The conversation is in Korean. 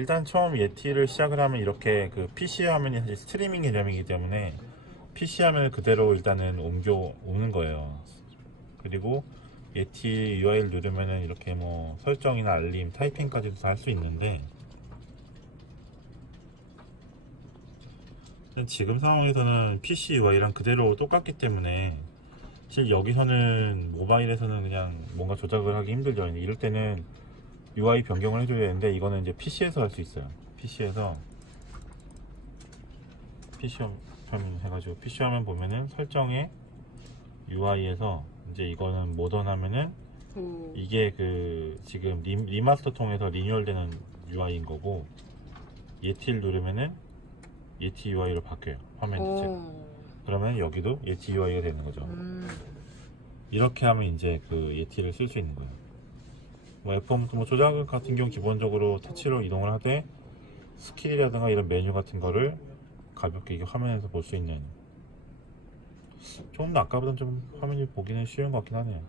일단 처음 예티를 시작을 하면 이렇게 그 PC 화면이 사실 스트리밍 개념이기 때문에 PC 화면을 그대로 일단은 옮겨 오는 거예요. 그리고 예티 UI를 누르면은 이렇게 뭐 설정이나 알림, 타이핑까지도 다 할 수 있는데 지금 상황에서는 PC UI랑 그대로 똑같기 때문에 사실 여기서는 모바일에서는 그냥 뭔가 조작을 하기 힘들죠. 이럴 때는 UI 변경을 해줘야 되는데 이거는 이제 PC에서 할 수 있어요. PC에서 PC 화면 해가지고 PC 화면 보면은 설정에 UI에서 이제 이거는 모던 하면은 음. 이게 그 지금 리, 리마스터 통해서 리뉴얼되는 UI인 거고 예티를 누르면은 예티 UI로 바뀌어요 화면 자체가 오. 그러면 여기도 예티 UI가 되는 거죠 음. 이렇게 하면 이제 그 예티를 쓸 수 있는 거예요 뭐 F1 뭐 조작 같은 경우 기본적으로 터치로 이동을 하되 스킬이라든가 이런 메뉴 같은 거를 가볍게 이게 화면에서 볼 수 있는. 조금 더 아까보다는 좀 화면이 보기는 쉬운 것 같긴 하네요